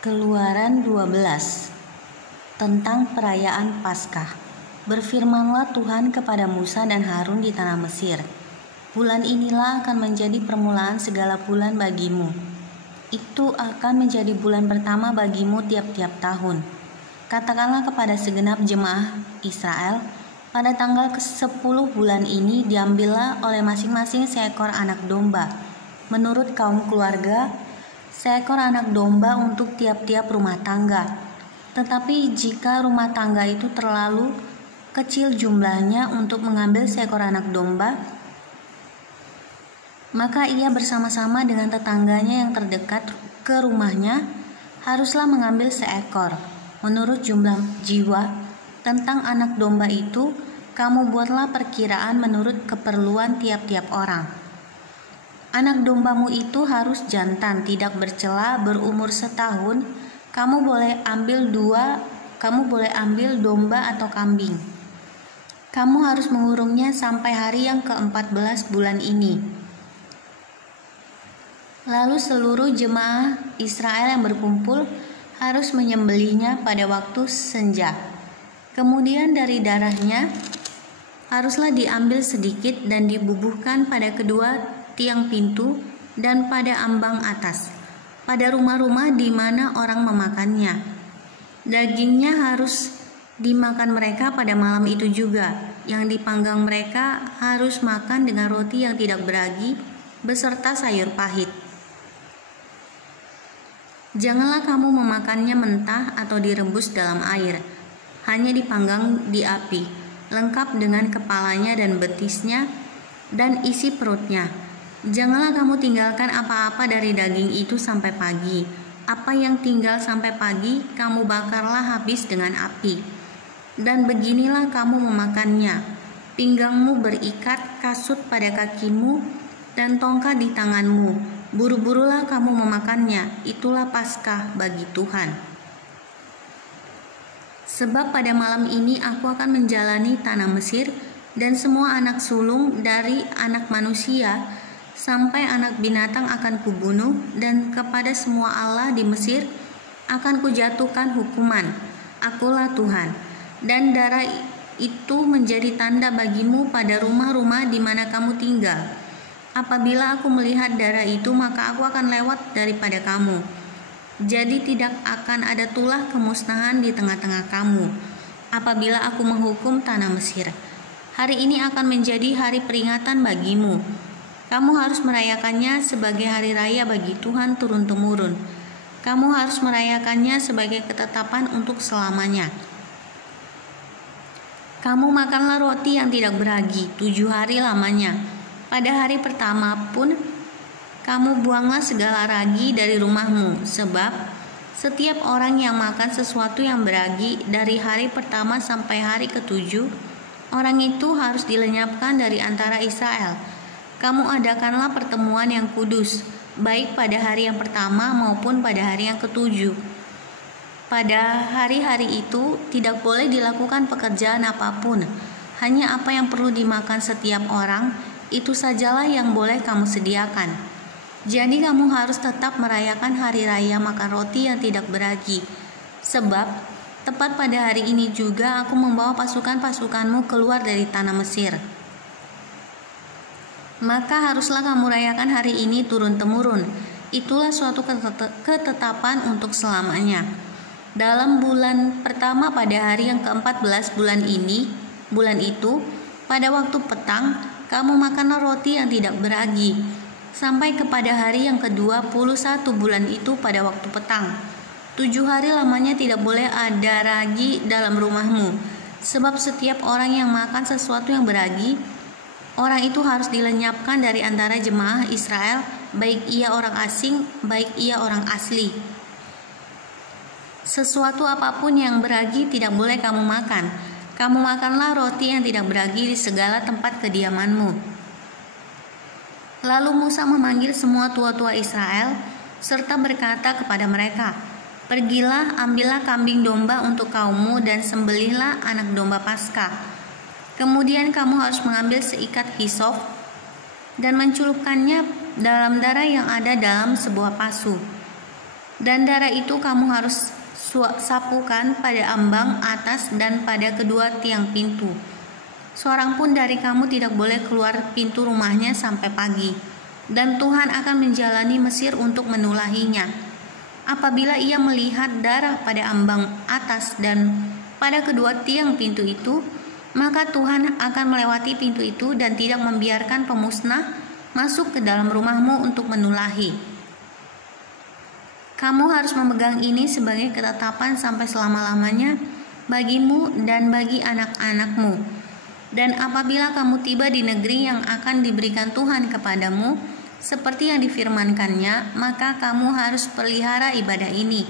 Keluaran 12 tentang perayaan Paskah. Berfirmanlah Tuhan kepada Musa dan Harun di tanah Mesir, bulan inilah akan menjadi permulaan segala bulan bagimu. Itu akan menjadi bulan pertama bagimu tiap-tiap tahun. Katakanlah kepada segenap jemaah Israel, pada tanggal ke-10 bulan ini diambillah oleh masing-masing seekor anak domba, menurut kaum keluarga, seekor anak domba untuk tiap-tiap rumah tangga. Tetapi jika rumah tangga itu terlalu kecil jumlahnya untuk mengambil seekor anak domba, maka ia bersama-sama dengan tetangganya yang terdekat ke rumahnya haruslah mengambil seekor. Menurut jumlah jiwa tentang anak domba itu, kamu buatlah perkiraan menurut keperluan tiap-tiap orang. Anak dombamu itu harus jantan, tidak bercela, berumur setahun. Kamu boleh ambil domba atau kambing. Kamu harus mengurungnya sampai hari yang ke-14 bulan ini. Lalu seluruh jemaah Israel yang berkumpul harus menyembelihnya pada waktu senja. Kemudian dari darahnya haruslah diambil sedikit dan dibubuhkan pada kedua tiang pintu dan pada ambang atas, pada rumah-rumah di mana orang memakannya. Dagingnya harus dimakan mereka pada malam itu juga. Yang dipanggang mereka harus makan dengan roti yang tidak beragi beserta sayur pahit. Janganlah kamu memakannya mentah atau direbus dalam air, hanya dipanggang di api, lengkap dengan kepalanya dan betisnya dan isi perutnya. Janganlah kamu tinggalkan apa-apa dari daging itu sampai pagi. Apa yang tinggal sampai pagi, kamu bakarlah habis dengan api. Dan beginilah kamu memakannya. Pinggangmu berikat, kasut pada kakimu, dan tongkat di tanganmu. Buru-burulah kamu memakannya. Itulah Paskah bagi Tuhan. Sebab pada malam ini aku akan menjalani tanah Mesir, dan semua anak sulung dari anak manusia sampai anak binatang akan kubunuh, dan kepada semua Allah di Mesir akan kujatuhkan hukuman. Akulah Tuhan. Dan darah itu menjadi tanda bagimu pada rumah-rumah di mana kamu tinggal. Apabila aku melihat darah itu, maka aku akan lewat daripada kamu. Jadi tidak akan ada tulah kemusnahan di tengah-tengah kamu apabila aku menghukum tanah Mesir. Hari ini akan menjadi hari peringatan bagimu. Kamu harus merayakannya sebagai hari raya bagi Tuhan turun-temurun. Kamu harus merayakannya sebagai ketetapan untuk selamanya. Kamu makanlah roti yang tidak beragi 7 hari lamanya. Pada hari pertama pun kamu buanglah segala ragi dari rumahmu, sebab setiap orang yang makan sesuatu yang beragi dari hari pertama sampai hari ke-7, orang itu harus dilenyapkan dari antara Israel. Kamu adakanlah pertemuan yang kudus, baik pada hari yang pertama maupun pada hari yang ke-7. Pada hari-hari itu tidak boleh dilakukan pekerjaan apapun, hanya apa yang perlu dimakan setiap orang, itu sajalah yang boleh kamu sediakan. Jadi kamu harus tetap merayakan hari raya makan roti yang tidak beragi, sebab tepat pada hari ini juga aku membawa pasukan-pasukanmu keluar dari tanah Mesir. Maka haruslah kamu rayakan hari ini turun-temurun. Itulah suatu ketetapan untuk selamanya. Dalam bulan pertama pada hari yang ke-14 bulan itu, pada waktu petang, kamu makanlah roti yang tidak beragi, sampai kepada hari yang ke-21 bulan itu pada waktu petang. 7 hari lamanya tidak boleh ada ragi dalam rumahmu, sebab setiap orang yang makan sesuatu yang beragi, orang itu harus dilenyapkan dari antara jemaah Israel, baik ia orang asing, baik ia orang asli. Sesuatu apapun yang beragi tidak boleh kamu makan. Kamu makanlah roti yang tidak beragi di segala tempat kediamanmu. Lalu Musa memanggil semua tua-tua Israel, serta berkata kepada mereka, "Pergilah, ambillah kambing domba untuk kaummu dan sembelihlah anak domba Paskah. Kemudian kamu harus mengambil seikat hisop dan mencelupkannya dalam darah yang ada dalam sebuah pasu. Dan darah itu kamu harus sapukan pada ambang atas dan pada kedua tiang pintu. Seorang pun dari kamu tidak boleh keluar pintu rumahnya sampai pagi, dan Tuhan akan menjalani Mesir untuk menulahinya. Apabila ia melihat darah pada ambang atas dan pada kedua tiang pintu itu, maka Tuhan akan melewati pintu itu dan tidak membiarkan pemusnah masuk ke dalam rumahmu untuk menulahi. Kamu harus memegang ini sebagai ketetapan sampai selama-lamanya bagimu dan bagi anak-anakmu. Dan apabila kamu tiba di negeri yang akan diberikan Tuhan kepadamu, seperti yang difirmankannya, maka kamu harus pelihara ibadah ini.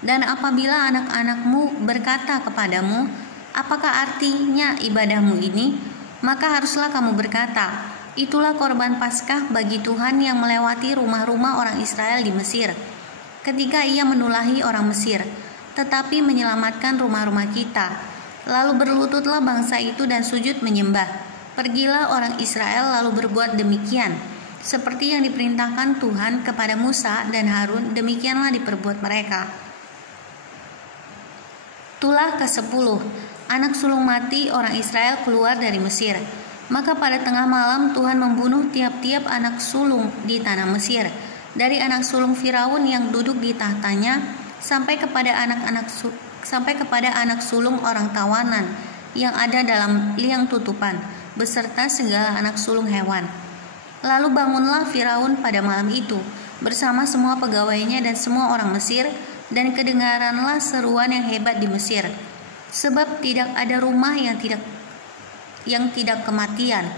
Dan apabila anak-anakmu berkata kepadamu, apakah artinya ibadahmu ini? Maka haruslah kamu berkata, itulah korban Paskah bagi Tuhan yang melewati rumah-rumah orang Israel di Mesir, ketika ia menulahi orang Mesir, tetapi menyelamatkan rumah-rumah kita. Lalu berlututlah bangsa itu dan sujud menyembah. Pergilah orang Israel lalu berbuat demikian. Seperti yang diperintahkan Tuhan kepada Musa dan Harun, demikianlah diperbuat mereka. Tulah ke-10. Anak sulung mati orang Israel keluar dari Mesir. Maka pada tengah malam Tuhan membunuh tiap-tiap anak sulung di tanah Mesir, dari anak sulung Firaun yang duduk di tahtanya sampai kepada anak sulung orang tawanan yang ada dalam liang tutupan, beserta segala anak sulung hewan. Lalu bangunlah Firaun pada malam itu bersama semua pegawainya dan semua orang Mesir, dan kedengaranlah seruan yang hebat di Mesir, sebab tidak ada rumah yang tidak kematian.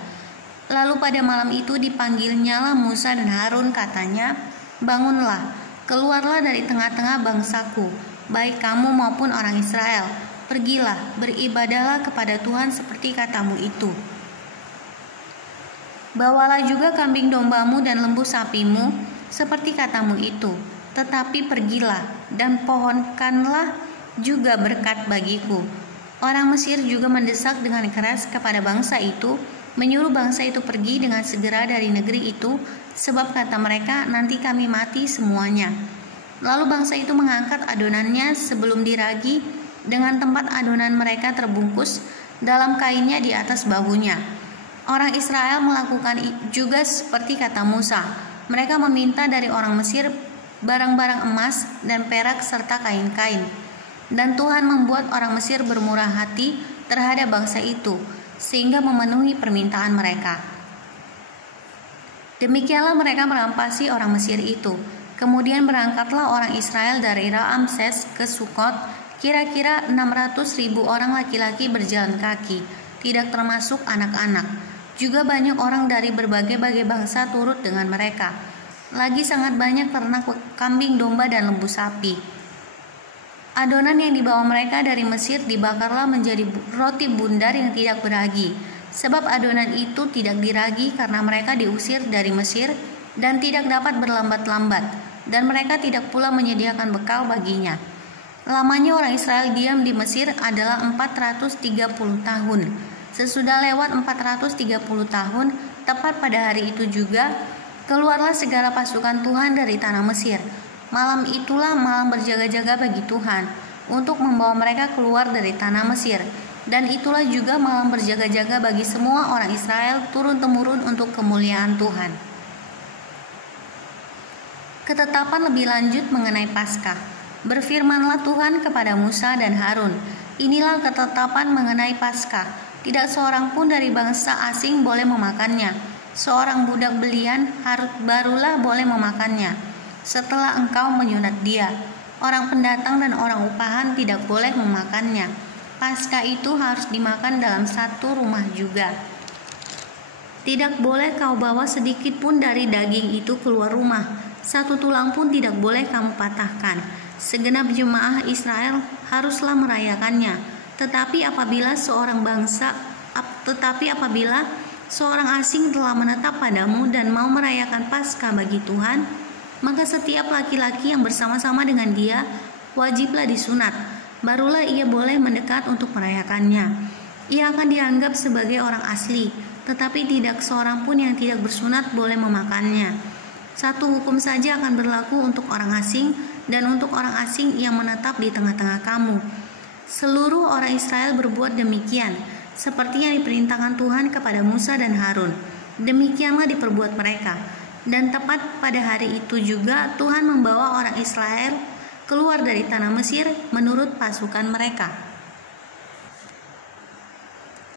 Lalu pada malam itu dipanggilnyalah Musa dan Harun, katanya, bangunlah, keluarlah dari tengah-tengah bangsaku, baik kamu maupun orang Israel. Pergilah, beribadahlah kepada Tuhan seperti katamu itu. Bawalah juga kambing dombamu dan lembu sapimu seperti katamu itu. Tetapi pergilah dan pohonkanlah juga berkat bagiku. Orang Mesir juga mendesak dengan keras kepada bangsa itu, menyuruh bangsa itu pergi dengan segera dari negeri itu, sebab kata mereka, nanti kami mati semuanya. Lalu bangsa itu mengangkat adonannya sebelum diragi, dengan tempat adonan mereka terbungkus dalam kainnya di atas bahunya. Orang Israel melakukan juga seperti kata Musa. Mereka meminta dari orang Mesir barang-barang emas dan perak serta kain-kain. Dan Tuhan membuat orang Mesir bermurah hati terhadap bangsa itu, sehingga memenuhi permintaan mereka. Demikianlah mereka merampasi orang Mesir itu. Kemudian berangkatlah orang Israel dari Raamses ke Sukot, kira-kira 600.000 orang laki-laki berjalan kaki, tidak termasuk anak-anak. Juga banyak orang dari berbagai-bagai bangsa turut dengan mereka. Lagi sangat banyak ternak kambing domba dan lembu sapi. Adonan yang dibawa mereka dari Mesir dibakarlah menjadi roti bundar yang tidak beragi, sebab adonan itu tidak diragi karena mereka diusir dari Mesir dan tidak dapat berlambat-lambat, dan mereka tidak pula menyediakan bekal baginya. Lamanya orang Israel diam di Mesir adalah 430 tahun. Sesudah lewat 430 tahun, tepat pada hari itu juga, keluarlah segala pasukan Tuhan dari tanah Mesir. Malam itulah malam berjaga-jaga bagi Tuhan, untuk membawa mereka keluar dari tanah Mesir. Dan itulah juga malam berjaga-jaga bagi semua orang Israel turun-temurun untuk kemuliaan Tuhan. Ketetapan lebih lanjut mengenai Paskah. Berfirmanlah Tuhan kepada Musa dan Harun, inilah ketetapan mengenai Paskah. Tidak seorang pun dari bangsa asing boleh memakannya. Seorang budak belian barulah boleh memakannya. Setelah engkau menyunat dia, orang pendatang dan orang upahan tidak boleh memakannya. Paskah itu harus dimakan dalam satu rumah juga. Tidak boleh kau bawa sedikit pun dari daging itu keluar rumah. Satu tulang pun tidak boleh kamu patahkan. Segenap jemaah Israel haruslah merayakannya. Tetapi apabila seorang asing telah menetap padamu dan mau merayakan Paskah bagi Tuhan, maka setiap laki-laki yang bersama-sama dengan dia wajiblah disunat, barulah ia boleh mendekat untuk merayakannya. Ia akan dianggap sebagai orang asli, tetapi tidak seorang pun yang tidak bersunat boleh memakannya. Satu hukum saja akan berlaku untuk orang asing dan untuk orang asing yang menetap di tengah-tengah kamu. Seluruh orang Israel berbuat demikian, seperti yang diperintahkan Tuhan kepada Musa dan Harun. Demikianlah diperbuat mereka. Dan tepat pada hari itu juga Tuhan membawa orang Israel keluar dari tanah Mesir menurut pasukan mereka.